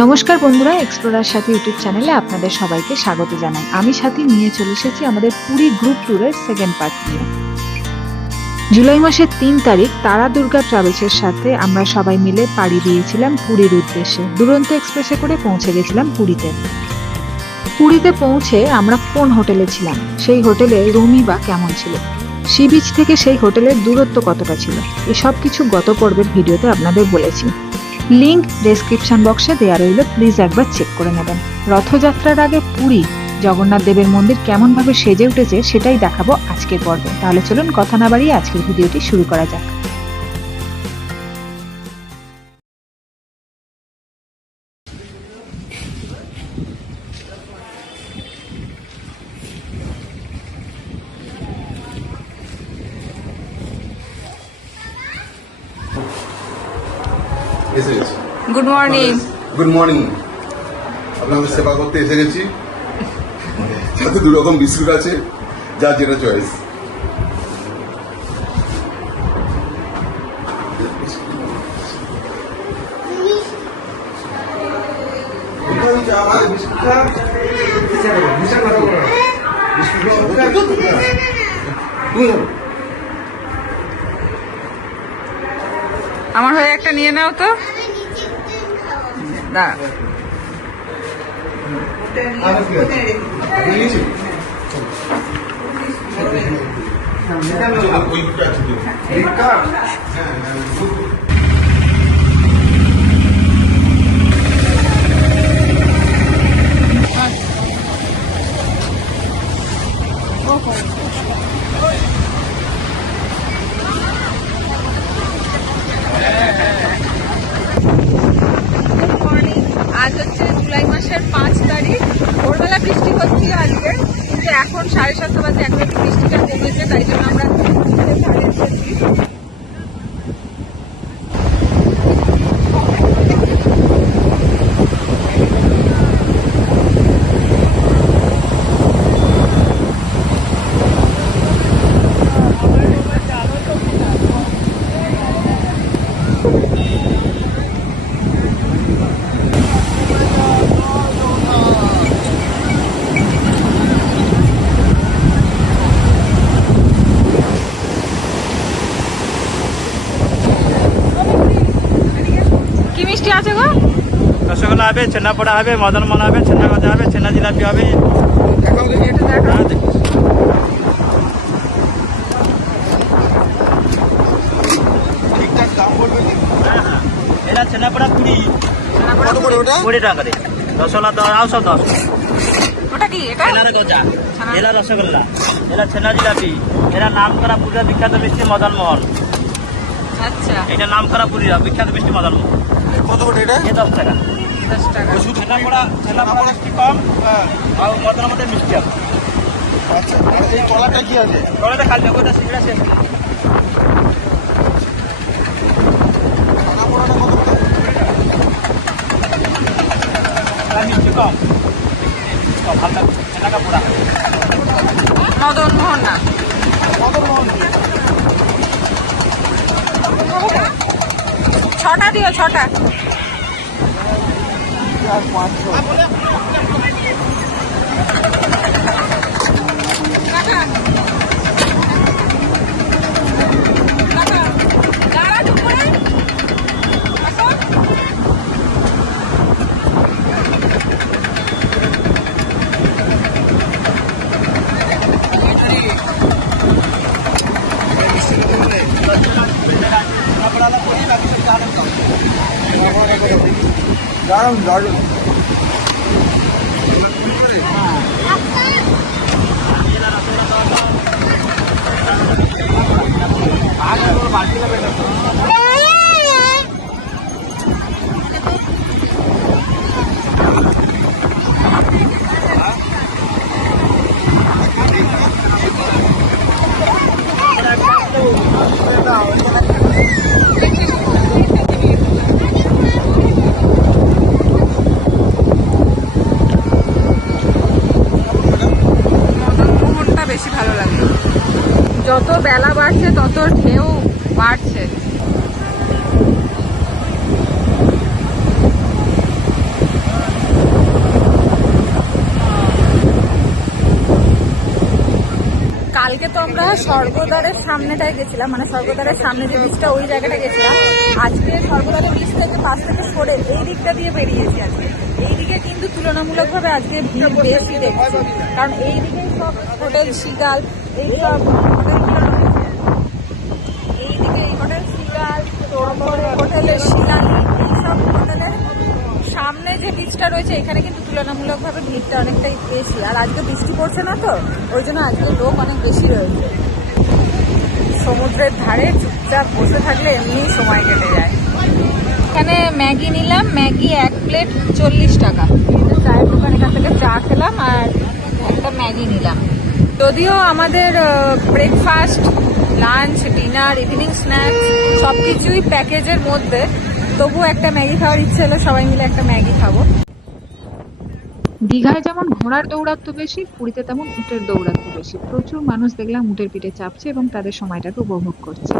নমস্কার বন্ধুরা, এক্সপ্লোরার সাথী ইউটিউব চ্যানেলে আপনাদের সবাইকে স্বাগত জানাই। আমি সাথী নিয়ে চলে এসেছি আমাদের পুরী গ্রুপ ট্যুরের সেকেন্ড পার্ট নিয়ে। জুলাই মাসের 3 তারিখ তারা দুর্গা ট্রাভেলসের সাথে আমরা সবাই মিলে পাড়ি দিয়েছিলাম পুরীর উদ্দেশ্যে। দুরন্ত এক্সপ্রেসে করে পৌঁছে গেছিলাম পুরীতে। পুরীতে পৌঁছে আমরা কোন হোটেলে ছিলাম, সেই হোটেলে রুমই বা কেমন ছিল, সি বিচ থেকে সেই হোটেলের দূরত্ব কতটা ছিল, এসব কিছু গত পর্বের ভিডিওতে আপনাদের বলেছি। লিংক ডেসক্রিপশন বক্সে দেওয়া রইল, প্লিজ একবার চেক করে নেবেন। রথযাত্রার আগে পুরী জগন্নাথ দেবের মন্দির কেমন ভাবে সেজে উঠেছে সেটাই দেখাবো আজকের পর্বে। তাহলে চলুন কথা না বাড়িয়ে আজকের ভিডিওটি শুরু করা যাক। Good morning. Good morning. আপনাদের সেবা করতে এসে গেছি। সাথে 2 রকম বিস্কুট আছে, যার যেটা চয়েস। আমার হয়ে একটা নিয়ে নাও তো। না আজ হচ্ছে জুলাই মাসের 5 তারিখ। ভোরবেলা বৃষ্টি হচ্ছিল আজকে, কিন্তু এখন 7:30 বাজে একবার বৃষ্টিটা কমেছে, তাই জন্য আমরা ছাড়ে এসেছি। কি মিষ্টি আছে গো? রসগোল্লা হবে, ছেনাপোড়া হবে, মদন মোহন হবে, ছেনা গজা হবে, ছেনা জিলাপি হবে। এটা ছেনাপোড়া 20 টাকা করে, রসগোল্লা 10 10। ওটা কি? এটা এলার গজা, এলা রসগোল্লা, এলা ছেনা জিলাপি, এরা নাম করা পুরীর বিখ্যাত মিষ্টি মদন মোহন। আচ্ছা, এটা নাম করা পুরীর বিখ্যাত মিষ্টি মদন মোহন। কত করে এটা? 10 টাকা। 10 টাকা। ছেনাপোড়া মিষ্টি কম, আর মদন মোহনের মিষ্টি আছে। আচ্ছা, আর এই কলাটা কি আছে? কলাটা খালি ওটা সিগড়া শেষ। মিষ্টি কম, ভালো এলাকা পোড়া। মদন মোহন না, ছটা দিও, 6টা। দারুন দারুন। যত বেলা বাড়ছে তত ঢেউ বাড়ছে। স্বর্গদ্বারের সামনেটায় গেছিলাম, মানে স্বর্গদ্বারের সামনে যে বীজটা ওই জায়গাটা গেছিলাম। আজকে স্বর্গদ্বারের বীজ থেকে পাশ থেকে সরে এই দিকটা দিয়ে বেরিয়েছি আজকে। এইদিকে কিন্তু তুলনামূলকভাবে আজকে ভিড় বেশি দেখছি, কারণ এইদিকেই সব হোটেল শিগাল, এইসব হোটেলগুলো রয়েছে। এইদিকে এই হোটেল শিগাল, তারপরে হোটেলের শিলালি, এইসব হোটেলের সামনে যে বীজটা রয়েছে এখানে কিন্তু তুলনামূলকভাবে ভিড়টা অনেকটাই বেশি। আর আজকে বৃষ্টি পড়ছে না, তো ওই জন্য আজকে লোক অনেক বেশি রয়েছে। সমুদ্রের ধারে চুপচাপ বসে থাকলে এমনি সময় কেটে যায়। এখানে ম্যাগি নিলাম, ম্যাগি 1 প্লেট 40 টাকা। চায়ের দোকান, এখান থেকে চা খেলাম আর একটা ম্যাগি নিলাম। যদিও আমাদের breakfast, lunch, dinner, evening snacks সব কিছুই প্যাকেজের মধ্যে, তবু একটা ম্যাগি খাওয়ার ইচ্ছে হলো, সবাই মিলে একটা ম্যাগি খাবো। দীঘায় যেমন ঘোড়ার দৌরাত্ম্য বেশি, পুরীতে তেমন উটের দৌরাত্ম্য বেশি। প্রচুর মানুষ দেখলাম উটের পিঠে চাপছে এবং তাদের সময়টাকে উপভোগ করছে।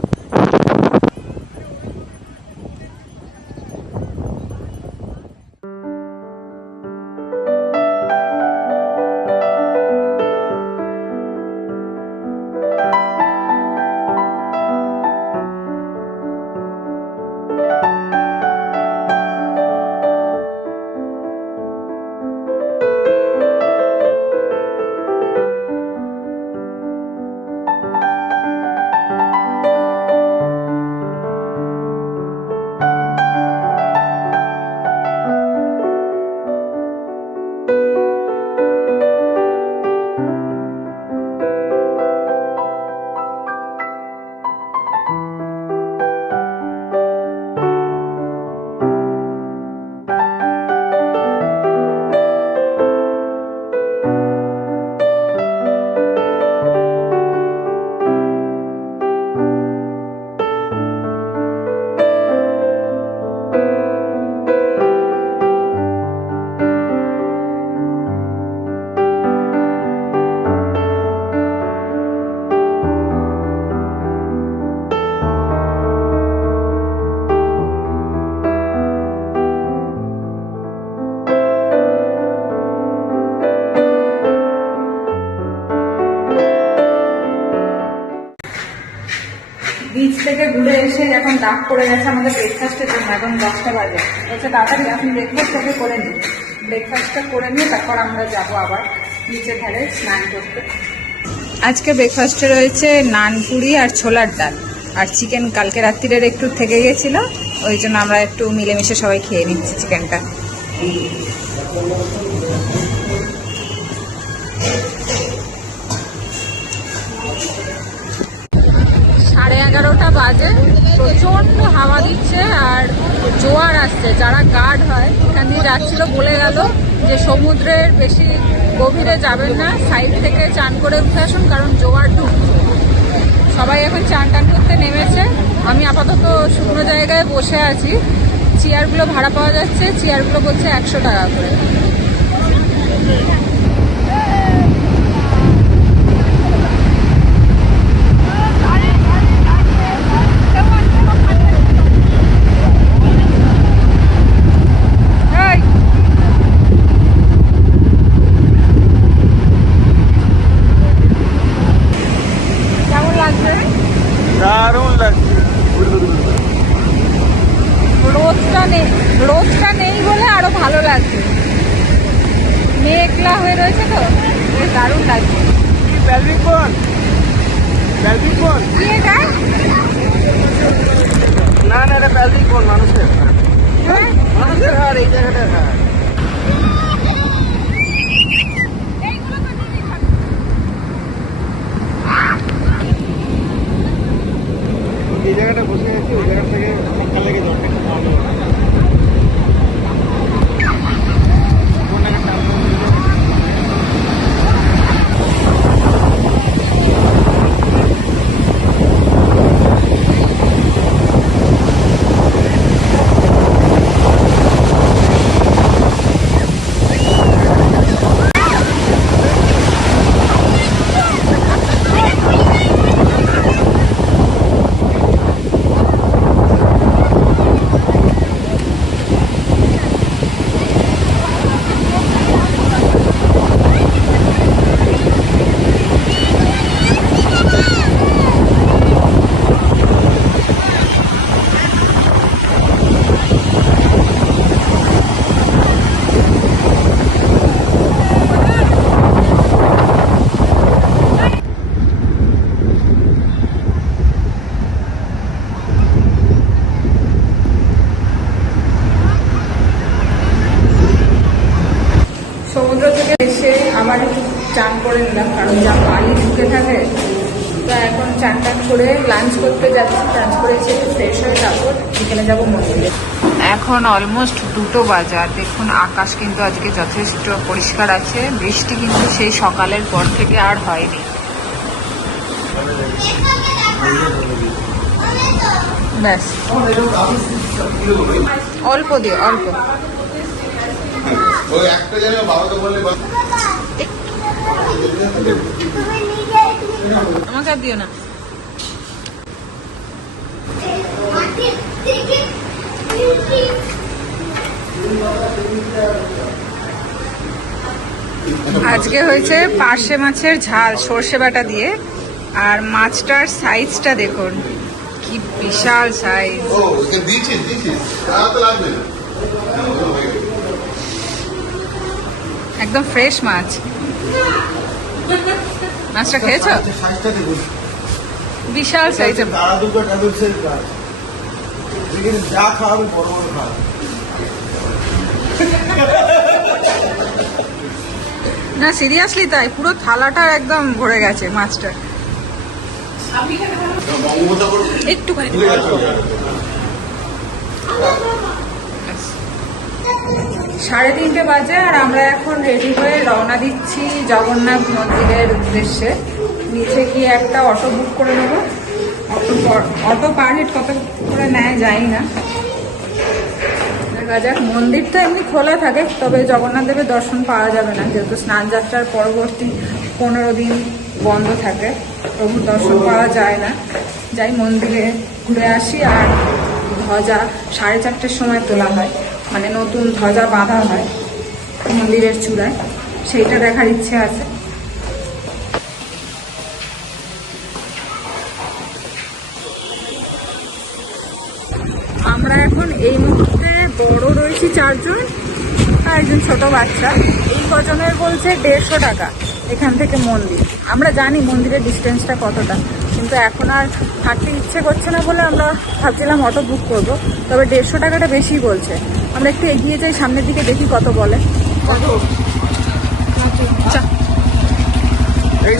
বিচ থেকে ঘুরে এসে এখন ডাক পড়ে গেছে আমাদের ব্রেকফাস্টের জন্য। এখন 10টা বাজে। বলছে তাড়াতাড়ি আপনি ব্রেকফাস্টটাকে করে নিন। ব্রেকফাস্টটা করে নিয়ে তারপর আমরা যাব আবার নিচের ধারে স্নান করতে। আজকে ব্রেকফাস্টে রয়েছে নানপুরি আর ছোলার ডাল আর চিকেন। কালকে রাত্রিরের একটু থেকে গেছিল, ওই জন্য আমরা একটু মিলেমিশে সবাই খেয়ে নিচ্ছি চিকেনটা। 11:30 বাজে। প্রচন্ড হাওয়া দিচ্ছে আর জোয়ার আসছে। যারা গার্ড হয় এখান দিয়ে যাচ্ছিল বলে গেল যে সমুদ্রের বেশি গভীরে যাবেন না, সাইড থেকে চান করে উঠে আসুন, কারণ জোয়ার ঢুকছে। সবাই এখন চান টান করতে নেমেছে। আমি আপাতত শুকনো জায়গায় বসে আছি। চেয়ারগুলো ভাড়া পাওয়া যাচ্ছে, চেয়ারগুলো বলছে 100 টাকা করে। দারুণ লাগছে। রোদটা নেই বলে আরো ভালো লাগছে। মেঘলা হয়ে রয়েছে তো, বেশ দারুণ লাগছে। কি এটা? না না, এটা প্যালভিক বোন মানুষের। মানুষের হাড়, এই জায়গাটার হাড়। এই জায়গাটা বসে গেছি, ওই জায়গা থেকে সকাল লেগে যাবে। চান করে নিলাম, কারণ যা বালি ঢুকে থাকে। তো এখন চান টান করে লাঞ্চ করতে যাচ্ছি, লাঞ্চ করে এসে একটু ফ্রেশ হয়ে তারপর বিকেলে যাবো মন্দিরে। এখন অলমোস্ট 2টো বাজে, আর দেখুন আকাশ কিন্তু আজকে যথেষ্ট পরিষ্কার আছে। বৃষ্টি কিন্তু সেই সকালের পর থেকে আর হয়নি। ব্যাস অল্প দিয়ে অল্প। ওই একটা জায়গা বাবাকে বললে আমাকে আর দিও না। আজকে হয়েছে পার্শে মাছের ঝাল সর্ষে বাটা দিয়ে, আর মাছটার সাইজটা দেখুন কি বিশাল সাইজ। ও ওকে দিয়েছিস তো লাগবে না। একদম ফ্রেশ মাছ। মাছটা খেয়েছো? বিশাল সাইজের। যা খাওয়াবে বড় বড় খাওয়াবে। না সিরিয়াসলি তাই, পুরো থালাটা একদম ভরে গেছে মাছটা। একটুখানি 3:30 বাজে, আর আমরা এখন রেডি হয়ে রওনা দিচ্ছি জগন্নাথ মন্দিরের উদ্দেশ্যে। নিচে গিয়ে একটা অটো বুক করে নেবো। অটো পার হেড কত করে নেয় জানি না, দেখা যাক। মন্দিরটা এমনি খোলা থাকে, তবে জগন্নাথ দেবের দর্শন পাওয়া যাবে না, যেহেতু স্নান যাত্রার পরবর্তী 15 দিন বন্ধ থাকে, প্রভুর দর্শন পাওয়া যায় না। যাই মন্দিরে ঘুরে আসি। আর ধ্বজা 4:30টার সময় তোলা হয়, মানে নতুন ধ্বজা বাঁধা হয় মন্দিরের চূড়ায়, সেইটা দেখার ইচ্ছে আছে। আমরা এখন এই মুহূর্তে বড় রয়েছি 4 জন, আর একজন ছোট বাচ্চা। এই কজনের বলছে 150 টাকা এখান থেকে মন্দির। আমরা জানি মন্দিরের ডিস্টেন্সটা কতটা, কিন্তু এখন আর হাঁটতে ইচ্ছে করছে না বলে আমরা ভাবছিলাম অটো বুক করব। তবে 150 টাকাটা বেশি বলছে। আমরা একটু এগিয়ে যাই সামনের দিকে, দেখি কত বলে। কত?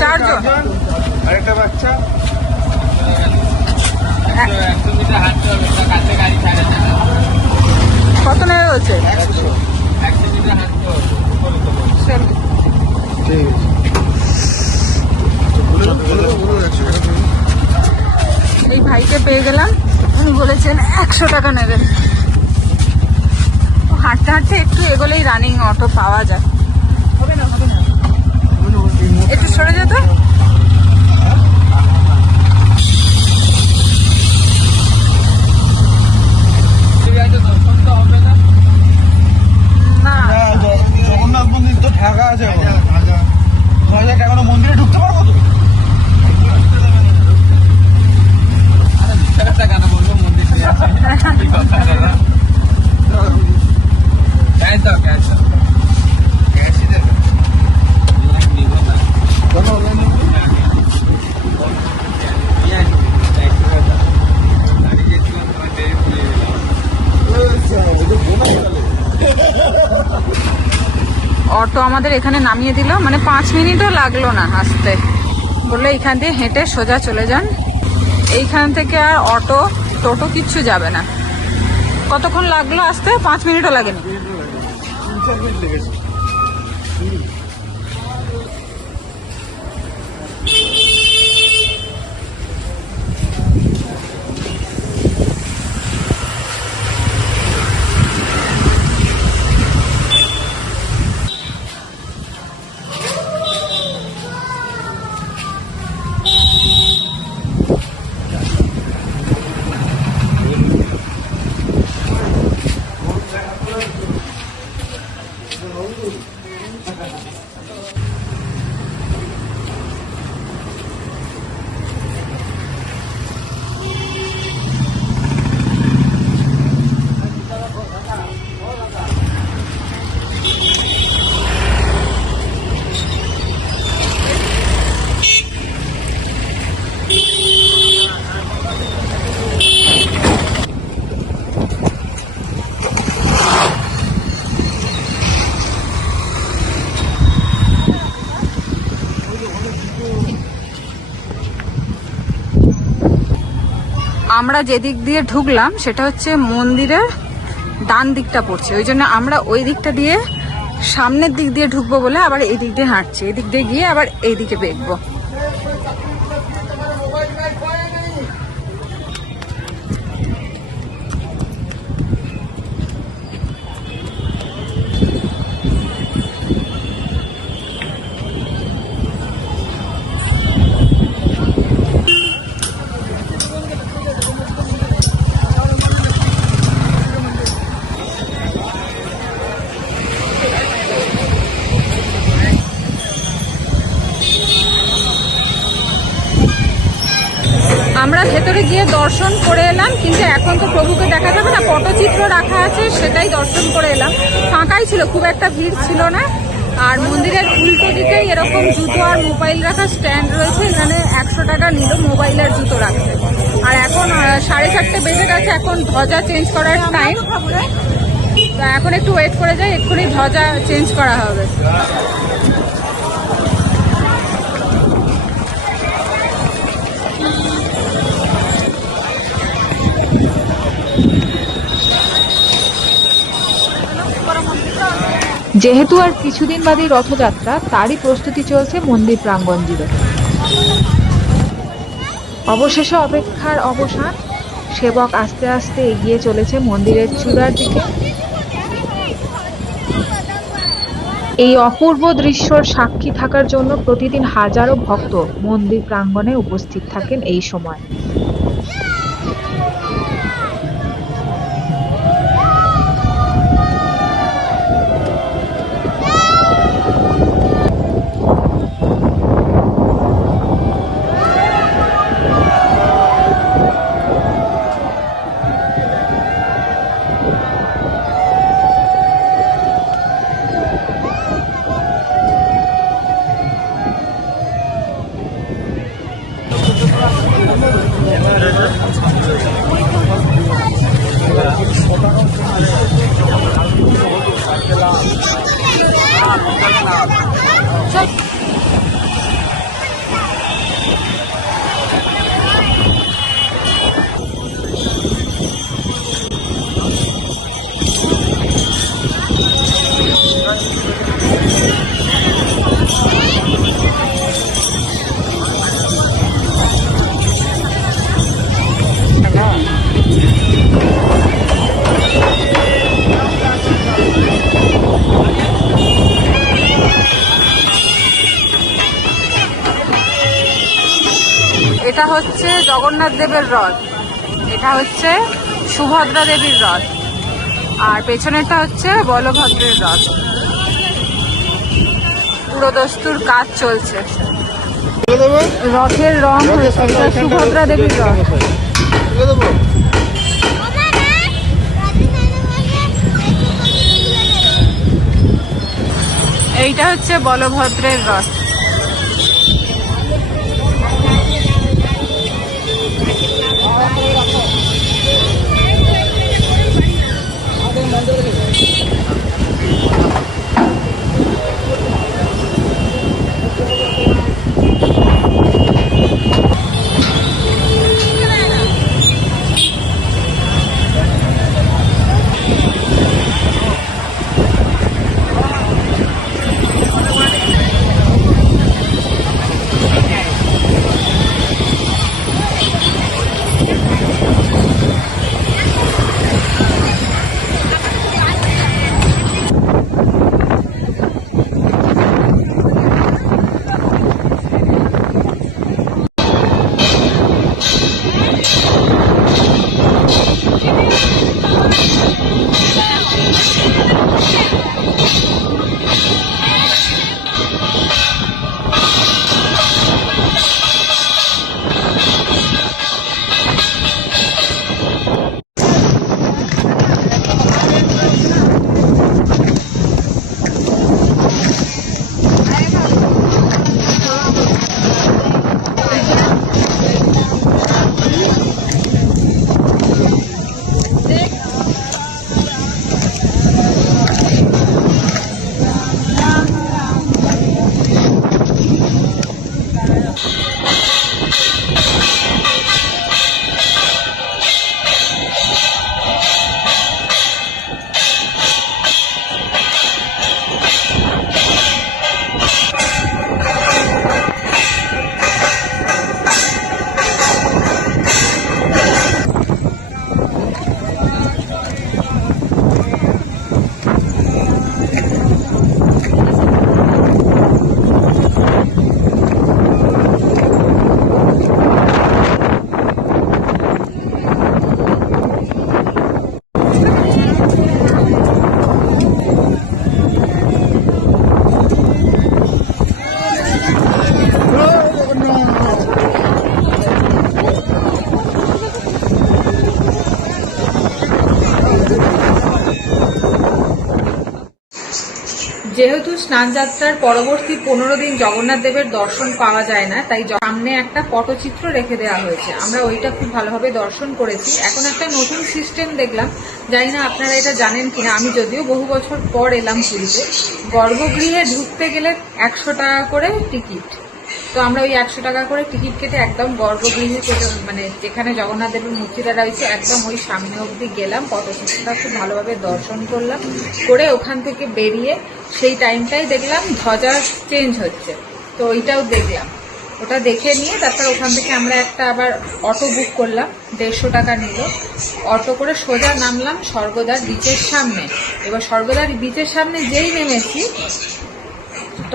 4 জন আরেকটা বাচ্চা। কত নেবে বলছে? এই ভাইকে পেয়ে গেলাম, উনি বলেছেন 100 টাকা নেবেন। হাঁটতে হাঁটতে একটু এগোলেই রানিং অটো পাওয়া যায়। হবে না হবে না, একটু সরে যেত। না জগন্নাথ মন্দির তো ফাঁকা আছে এখন। এখনো মন্দিরে ঢুকতে পারবো তো? অটো আমাদের এখানে নামিয়ে দিল, মানে 5 মিনিটও লাগলো না আসতে। বললো এইখান দিয়ে হেঁটে সোজা চলে যান, এইখান থেকে আর অটো টোটো কিচ্ছু যাবে না। কতক্ষণ লাগলো আসতে? 5 মিনিটও লাগেনি। 3-4 মিনিট লেগেছে। আমরা যেদিক দিয়ে ঢুকলাম সেটা হচ্ছে মন্দিরের ডান দিকটা পড়ছে, ওই জন্য আমরা ওই দিকটা দিয়ে সামনের দিক দিয়ে ঢুকবো বলে আবার এই দিক দিয়ে হাঁটছি, এই দিক দিয়ে গিয়ে আবার এই দিকে বেঁকবো। আমরা ভেতরে গিয়ে দর্শন করে এলাম, কিন্তু এখন তো প্রভুকে দেখা যাবে না, পটচিত্র রাখা আছে সেটাই দর্শন করে এলাম। ফাঁকাই ছিল, খুব একটা ভিড় ছিল না। আর মন্দিরের উল্টো দিকেই এরকম জুতো আর মোবাইল রাখার স্ট্যান্ড রয়েছে, এখানে 100 টাকা নিল মোবাইল আর জুতো রাখতে। আর এখন 4:30 বেজে গেছে, এখন ধ্বজা চেঞ্জ করার টাইম, তো এখন একটু ওয়েট করে যাই, এক্ষুনি ধ্বজা চেঞ্জ করা হবে। যেহেতু আর কিছুদিন বাদেই রথযাত্রা, তারই প্রস্তুতি চলছে মন্দির প্রাঙ্গণ জুড়ে। অবশেষে অপেক্ষার অবসান, সেবক আস্তে আস্তে এগিয়ে চলেছে মন্দিরের চূড়ার দিকে। এই অপূর্ব দৃশ্যর সাক্ষী থাকার জন্য প্রতিদিন হাজারো ভক্ত মন্দির প্রাঙ্গণে উপস্থিত থাকেন এই সময়। এটা হচ্ছে জগন্নাথ দেবের রথ, এটা হচ্ছে সুভদ্রা দেবীর রথ, আর পেছনেরটা হচ্ছে বলভদ্রের রথ। পুরো দস্তুর কাজ চলছে, রথের রং হয়েছে, এটা সুভদ্রা দেবীর রথ। এইটা হচ্ছে বলভদ্রের রথ। যেহেতু স্নানযাত্রার পরবর্তী 15 দিন জগন্নাথ দেবের দর্শন পাওয়া যায় না, তাই সামনে একটা পটচিত্র রেখে দেওয়া হয়েছে। আমরা ওইটা খুব ভালোভাবে দর্শন করেছি। এখন একটা নতুন সিস্টেম দেখলাম, জানি না আপনারা এটা জানেন কিনা, আমি যদিও বহু বছর পর এলাম পুরীতে। গর্ভগৃহে ঢুকতে গেলে 100 টাকা করে টিকিট। তো আমরা ওই 100 টাকা করে টিকিট কেটে একদম গর্ভগৃহে মানে যেখানে জগন্নাথ দেবের মূর্তিটা রয়েছে একদম ওই সামনে অবধি গেলাম, পটচিত্রটা খুব ভালোভাবে দর্শন করলাম, করে ওখান থেকে বেরিয়ে সেই টাইমটাই দেখলাম ধ্বজা চেঞ্জ হচ্ছে, তো ওইটাও দেখলাম। ওটা দেখে নিয়ে তারপর ওখান থেকে আমরা একটা আবার অটো বুক করলাম, 150 টাকা নিল। অটো করে সোজা নামলাম স্বর্গদ্বার বিচের সামনে। এবার স্বর্গদ্বার বিচের সামনে যেই নেমেছি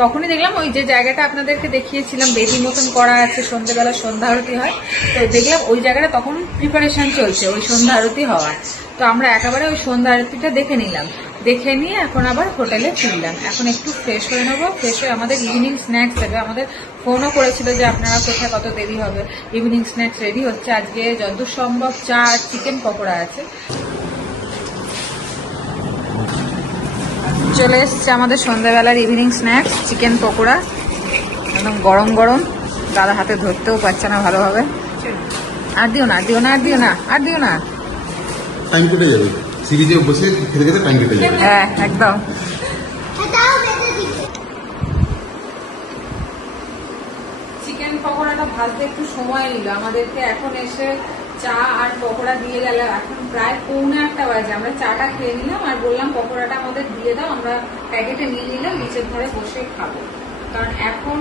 তখনই দেখলাম ওই যে জায়গাটা আপনাদেরকে দেখিয়েছিলাম বেদি মতন করা আছে, সন্ধ্যেবেলা সন্ধ্যা আরতি হয়, তো দেখলাম ওই জায়গাটা তখন প্রিপারেশন চলছে ওই সন্ধ্যা আরতি হওয়ার। তো আমরা একেবারে ওই সন্ধ্যা আরতিটা দেখে নিলাম, দেখে নিয়ে এখন আবার হোটেলে ফিরলাম। এখন একটু ফ্রেশ হয়ে নেবো, ফ্রেশ হয়ে আমাদের ইভিনিং স্ন্যাক্স দেবে। আমাদের ফোনও করেছিল যে আপনারা কোথায় কত দেরি হবে। ইভিনিং স্ন্যাক্স রেডি হচ্ছে, আজকে যতদূর সম্ভব চা আর চিকেন পকোড়া আছে। চলে এসছে আমাদের সন্ধ্যাবেলার ইভিনিং স্ন্যাক্স, চিকেন পকোড়া, একদম গরম গরম। দাদা হাতে ধরতেও পারছে না ভালোভাবে। আর দিও না, আর দিও না, আর দিও না, আর দিও না। টাইম কেটে যাবে, সিরিজে বসে খেতে খেতে টাইম কেটে যাবে। হ্যাঁ একদম। চিকেন পকোড়াটা ভাজতে একটু সময় নিল আমাদেরকে। এখন এসে চা আর পকোড়া দিয়ে গেল, এখন প্রায় 1:45 বাজে। আমরা চাটা খেয়ে নিলাম আর বললাম পকোড়াটা আমাদের দিয়ে দাও, আমরা প্যাকেটে নিয়ে নিলাম, নিচের ঘরে বসে খাবো। কারণ এখন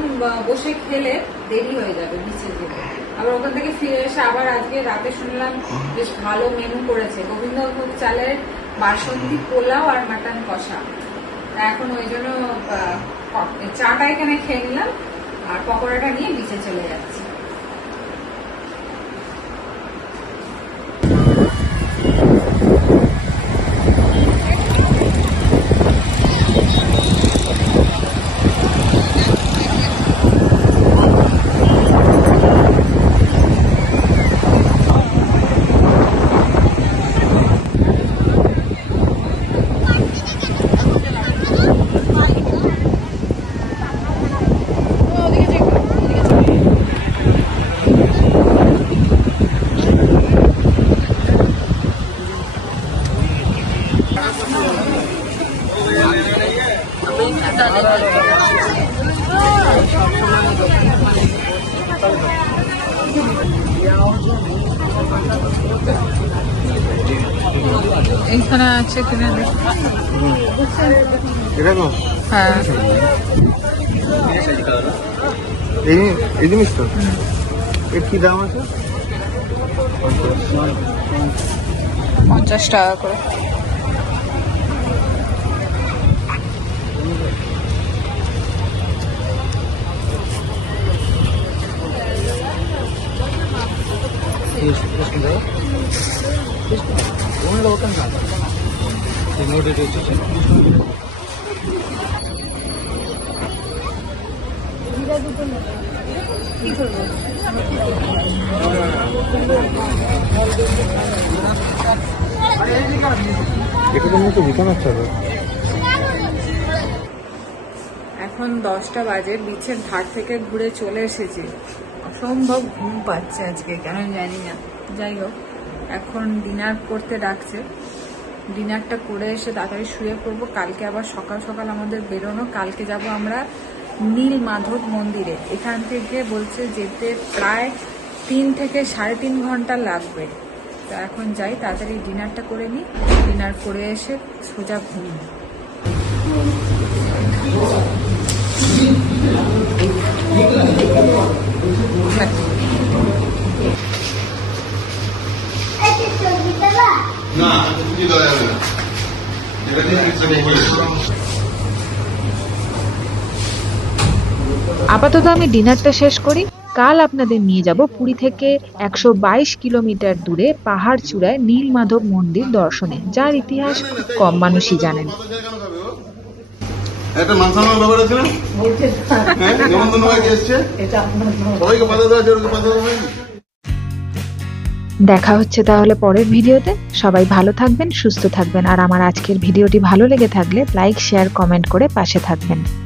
বসে খেলে দেরি হয়ে যাবে নিচে যেতে। আবার ওখান থেকে ফিরে এসে আবার আজকে রাতে শুনলাম বেশ ভালো মেনু করেছে, গোবিন্দভোগ চালের বাসন্তী পোলাও আর মাটন কষা। এখন ওই জন্য চাটা এখানে খেয়ে নিলাম আর পকোড়াটা নিয়ে নিচে চলে যাচ্ছি। এইখানে আছে কিনা এরকম হ্যাঁ, এই জিনিস তো এর কি দাম আছে? 50 টাকা করে। এখন 10টা বাজে, বিচের ধার থেকে ঘুরে চলে এসেছি। অসম্ভব ঘুম পাচ্ছে আজকে, কেন জানি না। যাই হোক, এখন ডিনার করতে ডাকছে, ডিনারটা করে এসে তাড়াতাড়ি শুয়ে পড়বো। কালকে আবার সকাল সকাল আমাদের বেরোনো। কালকে যাব আমরা নীল মাধব মন্দিরে। এখান থেকে বলছে যেতে প্রায় 3 থেকে 3.5 ঘন্টা লাগবে। তো এখন যাই, তাড়াতাড়ি ডিনারটা করে নিই, ডিনার করে এসে সোজা ঘুম। না কিছু দেওয়া যাবে না, এটা দিয়ে আপাতত আমি ডিনারটা শেষ করি। কাল আপনাদের নিয়ে যাব পুরী থেকে 122 কিলোমিটার দূরে পাহাড় চূড়ায় নীলমাধব মন্দির দর্শনে, যার ইতিহাস খুব কম মানুষই জানেন। একটা মানসানোর ব্যাপার আছে না, হ্যাঁ নেমন্তন্ন হয়ে এসছে, সবাইকে পাতা দেওয়া আছে, ওরকে পাতা দেওয়া হয়নি। দেখা হচ্ছে তাহলে পরের ভিডিওতে। সবাই ভালো থাকবেন, সুস্থ থাকবেন, আর আমার আজকের ভিডিওটি ভালো লেগে থাকলে লাইক, শেয়ার, কমেন্ট করে পাশে থাকবেন।